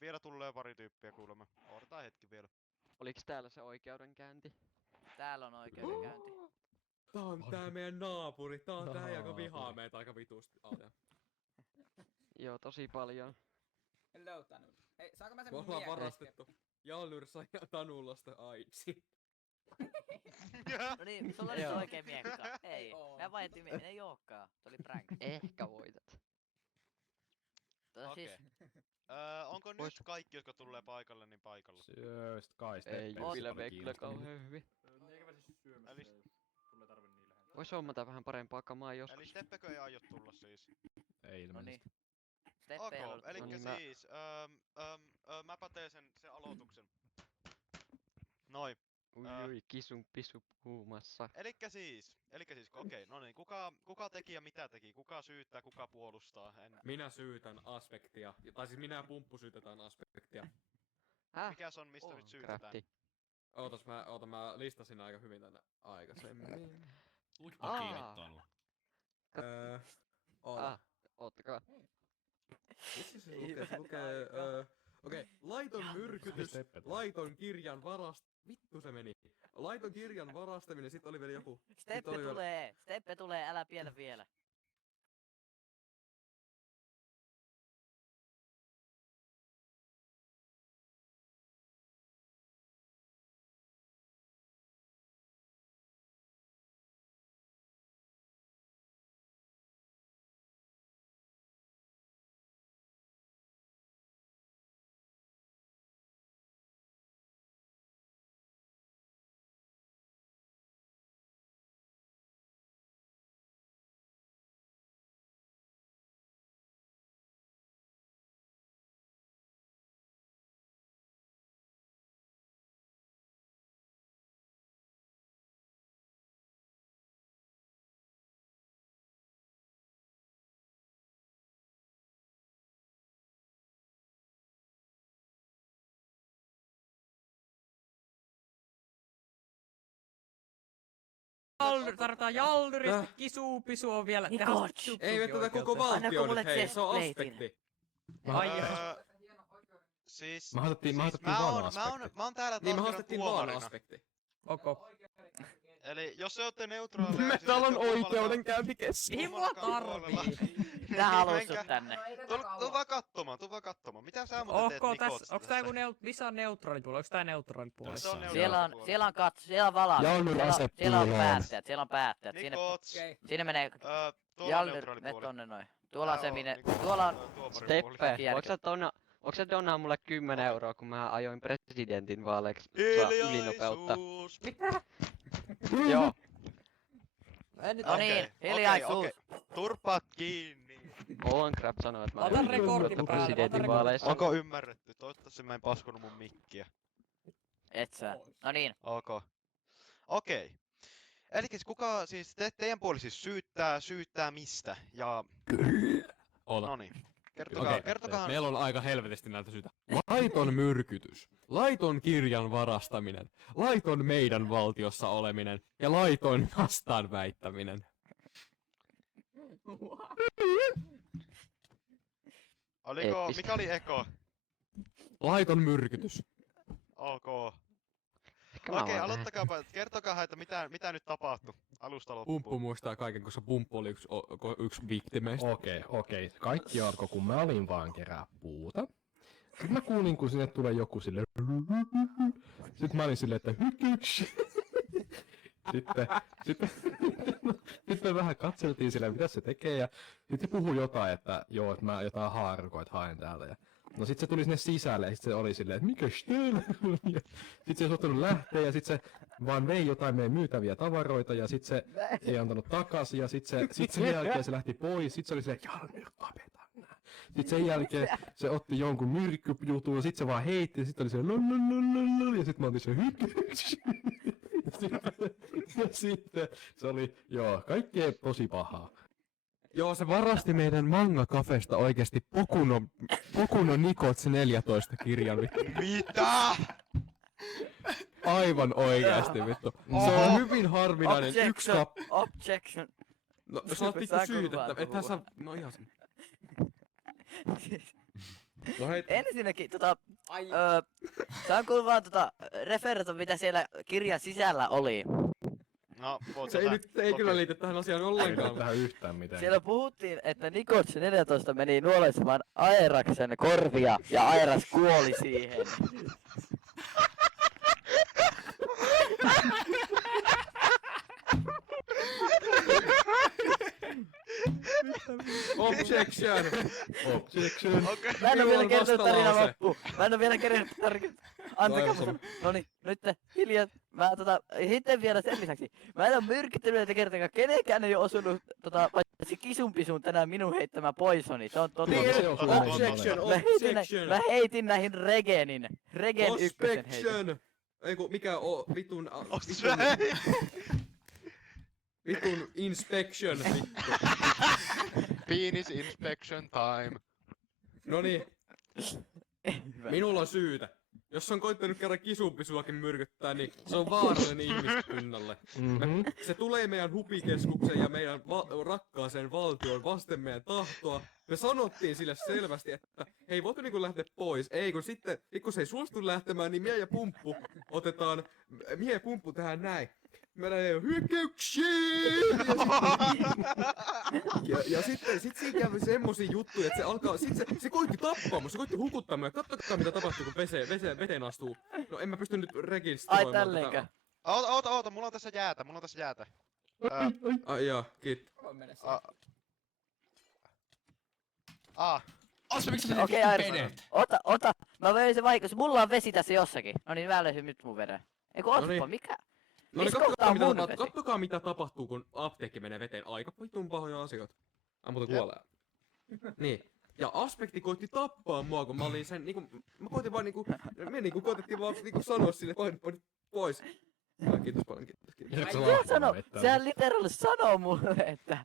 Vielä tulee pari tyyppiä kuulemma. Odotetaan hetki vielä. Oliks täällä se oikeudenkäynti? Täällä on oikeudenkäynti. Tää on tää meidän naapuri. Tää on tää, joka vihaa meitä aika vitusti. Joo, tosi paljon. Hello, Tanu. Hei, saanko mä sen Me mun ollaan miehen? varastettu Jalnur sai Tanullasta aitsi. No niin, sulla oli se Joo. oikein miekka. Ei, oo. mä vaihdettiin miekka. Ei ookaan. Se oli prank. Ehkä voitat. Okei. Siis, Onko nyt Vois- kaikki, jotka tulee paikalle, niin paikalla? Just kai Ei Jypille kyllä kauhean hyvin. Eli, Vois hommata vähän parempaa kamaa joskus. eli Steppekö ei aio tulla siis? Ei no niin. ilmeisesti. Steppe ei Ok, ollut elikkä No niin, siis, mäpä teen sen aloituksen. Noin. Ui, kisun pisu puhumassa. Elikkä siis, okei, no niin, kuka teki ja mitä teki? Kuka syyttää, kuka puolustaa? Minä syytän aspektia. Tai siis minä ja Pumppu syytetään aspektia. Mikäs on, mistä nyt syytetään? Crafti. Mä listasin aika hyvin tänne aikaisemmin. Luikpa kiinni tuolla. Ottakaa. Missä se lukee? Se lukee, okei, laiton myrkytys, laiton kirjan vittu se meni. Laiton kirjan varastaminen, sit oli vielä joku. Steppe oli vielä- tulee! Steppe tulee, älä piellä vielä. Tarvitaan Jalnurista kisuupisu on vielä. Nikots! Ei me tätä koko Annako valtio mulle nyt, hei, se on chestplatein? aspekti. Siis, Me haastettiin vaan aspekti. mä oon täällä Niin me taas haastettiin vaan tuomarina. aspekti. Koko. Eli jos se ootte neutraaleja... Me siis täällä on ette ole oikeudenkäynti kesken. Mihin mua tarvii? Tää halus Menkää. sut tänne. Tuu vaan kattomaan. Mitä sä muuten teet Ok, Nikots tässä, onks tää joku missä on neutraalipuoli? Onks tää neutraalipuoli? Se on Siellä on neutraalipuoli. siellä on valaa. Jalnur asepiiloon. Siellä on päättäjät. Nikots, Siinä menee tuolla on Jalnur, me neutraalipuoli. tonne noin. Tuolla on se Joo, minne, Nikots, tuolla on tuomaripuoli. Steppe, voiko sä donnaa mulle 10 euroa, kun mä ajoin presidentin vaaleiksi ylinopeutta? Hiljaisuus! Joo. No niin, hiljaisuus. Turpaat kiinni. Oon Crap sanoi, että mä Ota ajoin rekordi päälle, presidentin ota vaaleissa. Onko ymmärretty? Toivottavasti mä en paskonut mun mikkiä. Et sä. No niin. Ok. Okei. Elikkä kuka siis, teidän puoli siis syyttää mistä? Ja Ota. noniin. Okei, Kertokaa. Meillä on aika helvetisti näitä syitä. Laiton myrkytys, laiton kirjan varastaminen, laiton meidän valtiossa oleminen ja laiton vastaan väittäminen. Oliko, Eeppistä. mikä oli eko? Laiton myrkytys. Ok. Ehkä mä Okei, voin aloittakaapa. Kertokaa, että mitä nyt tapahtui alusta Pumppu loppuun. muistaa kaiken, koska Pumppu oli yksi viktimeistä. Okei. Kaikki alkoi, kun mä olin vaan kerää puuta. Sitten mä kuulin, kun sinne tulee joku sille. Sitten mä olin silleen, että hykyks. Sitten me vähän katseltiin sille, mitä se tekee, ja sitten se puhui jotain, että joo, että mä jotain haarukoit haen täältä. Ja no sit se tuli sinne sisälle, ja sit se oli silleen, että mikäs teillä on? Ja sit se ei ottanut lähteä, ja sit se vaan vei jotain meidän myytäviä tavaroita, ja sit se ei antanut takaisin, ja sit sen jälkeen se lähti pois, sit se oli silleen, Jalnur, tapetaan nää. Sit sen jälkeen se otti jonkun myrkkyjutun, ja sit se vaan heitti, ja sit oli silleen, lololololol, ja sit mä otin sen hykyks. Ja sitten se oli, joo, kaikkea tosi pahaa. Joo, se varasti meidän manga-kafesta oikeesti Pokuno Nikots 14 kirjan. Mitä? Aivan oikeesti vittu. Se on hyvin harvinainen yksi Objection. No, sä oot vittu Saanko syytettä, luvata ethän sä... puhua? No ihan sen. No hei, Ensinnäkin saan kuulla vaan referata mitä siellä kirjan sisällä oli. No, voit se ei sä- nyt ei kyllä okei. liity tähän asiaan Ei ollenkaan. tähän yhtään mitään. Siellä puhuttiin, että Nikots 14 meni nuolesemaan Aeraksen korvia ja Aeras kuoli siihen. Objection! Objection. Okei. Mä en oo vielä Minulla on kertonut tarinaa vastalause. loppuun. Mä en oo vielä kertonut tarinaa. Antakaa aivan mä Noniin, nyt hiljaa. Mä sitten vielä sen lisäksi. Mä en oo myrkyttänyt näitä kertakaan. Kenenkään ei oo osunut paitsi kisunpisuun tänään minun heittämä poisoni. Se on totta. Niin, se on sulla Objection! Mä Objection! heitin näihin Regenin. Regen ykkösen heitin. Ospection! Eiku, mikä on vitun... Oot vitun, sä- vitun inspection, vittu. Penis inspection time. Noniin, minulla on syytä. Jos on koittanut kerran kisunpisuakin myrkyttää, niin se on vaarallinen ihmiskunnalle. Mhm. Se tulee meidän hupikeskuksen ja meidän rakkaaseen valtioon vasten meidän tahtoa. Me sanottiin sille selvästi, että hei, voitko niinku lähteä pois? Ei, kun sitten, kun se ei suostu lähtemään, niin mie ja pumppu otetaan, mie ja pumppu tähän näin. Mä näin hyökkäyksiin! Ja sitten siinä kävi semmosia juttuja, että se alkaa, se koitti tappaa mua, se koitti hukuttaa mua. Kattokaa mitä tapahtuu, kun veteen astuu. No en mä pysty nyt rekisteröimään Ai tälleenkö? Oota, mulla on tässä jäätä. Ai jaa, kiitos. Osmo, miksi sä Okei, teet Airas. vedet? Ota. Mä vein se vaikka, mulla on vesi tässä jossakin. No niin, mä löysin nyt mun veden. Eiku No otpa, niin. mikä? No niin, Missä kohtaa on mun vesi? kattokaa mitä tapahtuu, kun apteekki menee veteen. Aika vitun pahoja asioita. Muuten Jep. kuolee. Niin. Ja Aspekti koitti tappaa mua, kun mä olin sen niinku... Mä koitin vaan niinku... Me niinku koitettiin vaan niinku sanoa sille painit pois. Kiitos paljon, kiitos. Jääkö sä Sehän laukamaan sano, meitä? sehän literally sanoo mulle, että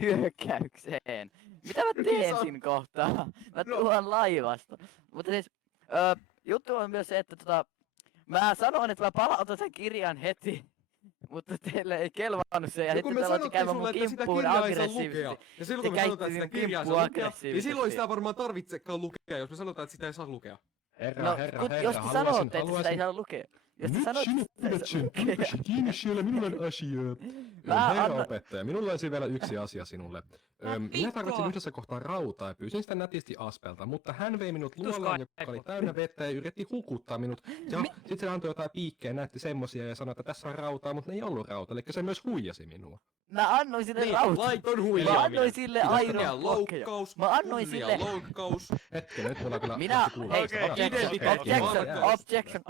hyökkäykseen. Mitä mä teen Niin siinä kohtaa? Mä No. tuon laivasta. Mutta siis, juttu on myös se, että mä sanoin, että mä palautan sen kirjan heti. Mutta teille ei kelvannut se ja Ja kun sitten me te aloitte sanottiin käymään sulle, mun että sitä kimppuun kirjaa ei saa aggressiivisesti. lukea. Ja silloin Te kun me sanotaan, että sitä käitte kirjaa ei kimppuun saa lukea, niin aggressiivisesti. silloin sitä varmaan tarvitsekaan lukea, jos me sanotaan, että sitä ei saa lukea. No, jos te sanotte, että sitä ei saa lukea. Jos te Nyt sanotte, sinä että sitä ei pidät saa sen lukea. pulkasi kiinni siellä, minulla on asiaa. Mä Herra annan- opettaja, minulla olisi vielä yksi asia sinulle. Minä tarvitsin yhdessä kohtaa rautaa ja pyysin sitä nätisti Aspelta, mutta hän vei minut luolaan, joka oli täynnä vettä ja yritti hukuttaa minut. Ja sitten se antoi jotain piikkejä, näytti semmosia ja sanoi, että tässä on rautaa, mutta ne ei ollut rautaa, eli se myös huijasi minua. Mä annoin sille Niin, rautaa. laiton Mä huijaaminen. annoin sille Iron Blockeja. loukkaus, Mä annoin sille... loukkaus. Hetken, nyt mulla on kyllä... Minä... kuuluu. Hei, Okei, objection.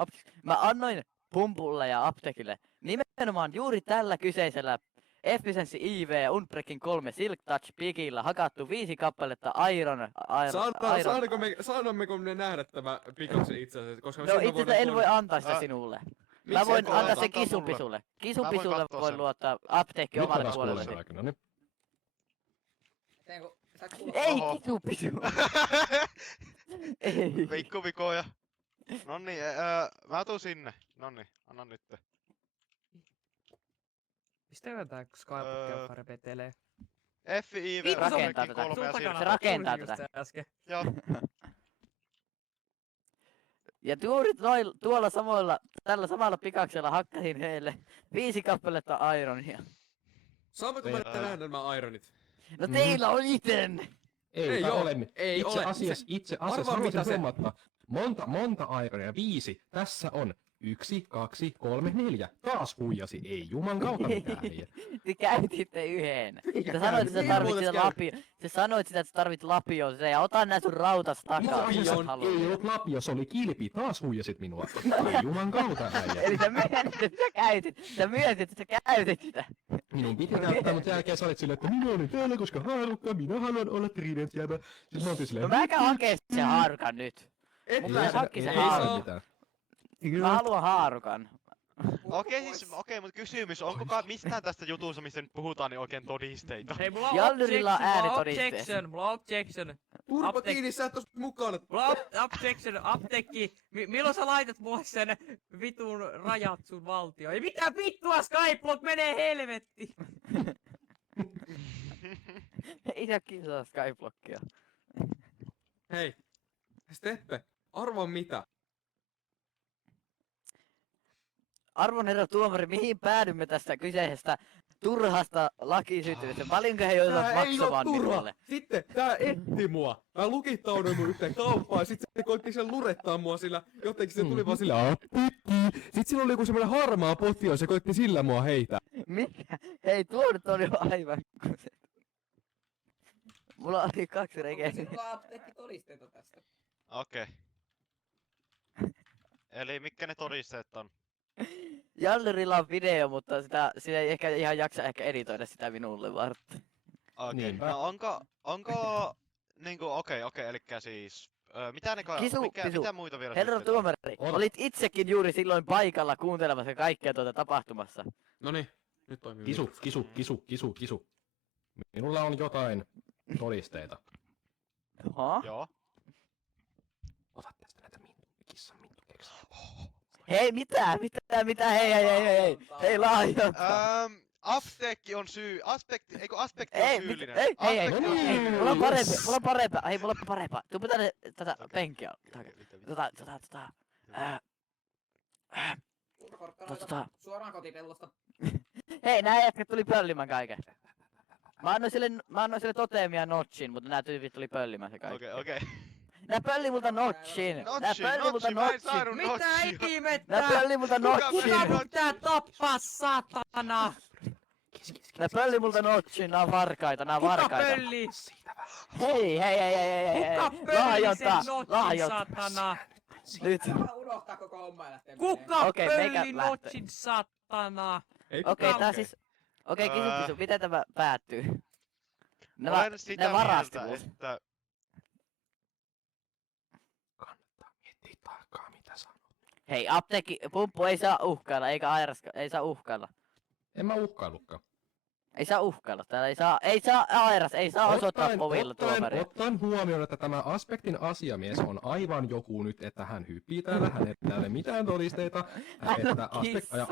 Mä annoin Pumpulle ja Aptekille nimenomaan juuri tällä kyseisellä Efficiency IV Unbreaking 3 Silk Touch Pigillä hakattu 5 kappaletta Saadaanko me nähdä tämä Pikaksi itse asiassa? Koska me No silloin itse asiassa en voidaan voi antaa sitä sinulle. Mä Miksi voin et voi antaa sen antaa Kisupisulle. Mä Kisupisulle voin katsoa voin sen. luottaa apteekki Nyt mä omalle taas kuulen puolellesi. sen aikana, niin. Ei Oho. Kisupisu! Ei. Vikkuvikoja. Nonni, mä tuun sinne. Nonni, anna nyt. Mistä tää Skype repetelee? FIV Vittu, se on- rakentaa tätä. 3 ja Se siinä. rakentaa Just tätä. äsken. Joo. Ja juuri tällä samalla pikaksella hakkasin heille 5 kappaletta Ironia. Saammeko me nähdä nämä Ironit? No teillä on iten! Ei oo, ole. ei Itse ole. asiassa Arvaa, haluaisin mitä se- huomata. Monta Ironia, 5. Tässä on 1, 2, 3, 4. Taas huijasi, ei juman kautta mitään heijä. Te käytitte yhden. Eikä Sä sanoit, että sä käynyt. tarvit Niin sitä muuten lapio. Sä sanoit sitä, että sä tarvit lapio ja ota nää sun rautas takaa. Lapio jos sä on- haluat. Ei ollut lapio, se oli kilpi. Taas huijasit minua. Ei juman kautta äijä. Eli sä myönnät, että sä käytit. Sä myönnät, että sä käytit sitä. Minun piti näyttää, mutta jälkeen sä olit silleen, että minä olen täällä, koska haarukka, minä haluan olla Trident jäbä. Sitten mä oltiin No silleen, mä käyn hakee sen haarukan nyt. Et Mun ei pitää saa- hakea sen ei saa haarukan. mitään. Mä haluan haarukan. Okei, mutta kysymys, onko mistään tästä jutusta, mistä nyt puhutaan, niin oikein todisteita? Hei, mulla on Jallyrilla on objection, äänitodisteet. mulla on objection. Turpa kiinni, sä et ois mukana. Mulla on objection, apteekki. Milloin sä laitat mulle sen vitun rajat sun valtioon? Ei mitään vittua, Skyblock menee helvetti! Ei saa kisaa Skyblockia. Hei. Steppe, arvaa mitä? Arvon herra tuomari, mihin päädymme tästä kyseisestä turhasta lakisyyttömyydestä? Paljonko he joutuvat Tää ei oo maksamaan turha! minulle? Sitten tää etti mua. Mä lukittauduin mun yhteen kauppaan, sit se koitti sen lurettaa mua sillä, jotenkin se tuli vaan sillä apteekki. Sit sillä oli joku semmonen harmaa potti, ja se koitti sillä mua heitä. Mitä? Hei, tuo nyt oli aivan kuset. Mulla oli 2 rekeä. Onko sinulla apteekkitodisteita tästä? Okei. Eli mitkä ne todisteet on? Jallerilla on video, mutta sitä ei ehkä ihan jaksa editoida sitä minulle varten. Okei. Niinpä. No onko niinku okei, elikkä siis mitä ne Kisu. mitä muita vielä Herra syytteitä on? tuomari, On. olit itsekin juuri silloin paikalla kuuntelemassa kaikkea tuota tapahtumassa. Noniin, nyt toimii. Kisu. Minulla on jotain todisteita. Oho. Joo. Ota tästä näitä kissan mintukeksiä. Hei, mitä, hei, lahjonta. Apteekki on aspekti on Ei, syyllinen. ei, Aspekti on syyllinen. mulla on parempaa. Tuu tänne tätä penkiä. Suoraan kotipellosta. Hei, nää jätkät tuli pöllimään kaiken. Mä annoin sille toteemia notchin, mutta nää tyypit tuli pöllimään se kaiken. Okei. Nää pölli multa notchin. Mä en saanut Mitä notchia. ihmettä? Nää pölli multa notchin. Kuka Kuka pitää tappaa, satana? Nää pölli multa notchin, nää on varkaita, Kuka pölli? Hei. Kuka pölli sen notchin, Lahjonta. satana? Nyt. Unohtaa koko homma ja lähtee Kuka Okei, meikä pölli lähtee. notchin, satana? Ei Okei, pitää- tää siis... Okei, kisu, miten tämä päättyy? Olen sitä ne varasti mieltä, multa. että Kannattaa miettiä tarkkaan mitä sanoo. Hei, pumppu ei saa uhkailla, eikä Airas ei saa uhkailla. En mä uhkailukkaan. Ei saa uhkailla, täällä Airas ei saa osoittaa povilla tuomaria. Ottaen huomioon, että tämä aspektin asiamies on aivan joku nyt, että hän hyppii täällä, hänellä ei ole mitään todisteita, Hän on että kissa.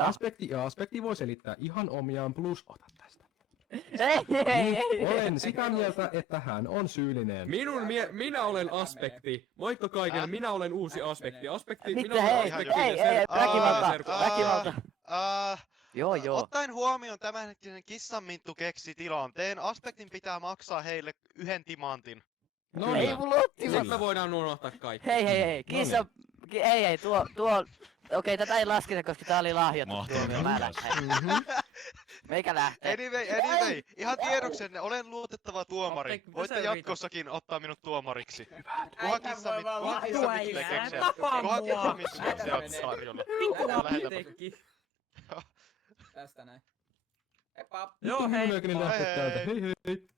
aspekti voi selittää ihan omiaan plus ota tästä. Ei. Olen sitä mieltä, että hän on syyllinen. Minä olen aspekti. Moikka kaikille, minä olen uusi aspekti. Aspekti, minä Mitä olen hei, aspekti. ei, väkivalta, Serkku. väkivalta. Joo. Ottaen huomioon tämänhetkisen kissanminttu keksi tilanteen, aspektin pitää maksaa heille 1 timantin. No Ei niin. mulla otti. Sitten me voidaan unohtaa kaikki. Hei, kissa, ei, tuo, okei, tätä ei lasketa, koska tää oli lahjottu Mahtavaa. tuomio, mä lähden. Meikä lähtee. Anyway, ihan tiedoksenne, olen luotettava tuomari. Apteekki, Voitte mitä sä jatkossakin ottaa minut tuomariksi. Äijä voi vaan lahjoa keksiä. Tapa mua. Kissaminttu keksiä tarjolla. Pikku Lähetäpä. apteekki. Tästä näin. Heippa. Joo, hei. Hei. Hei hei.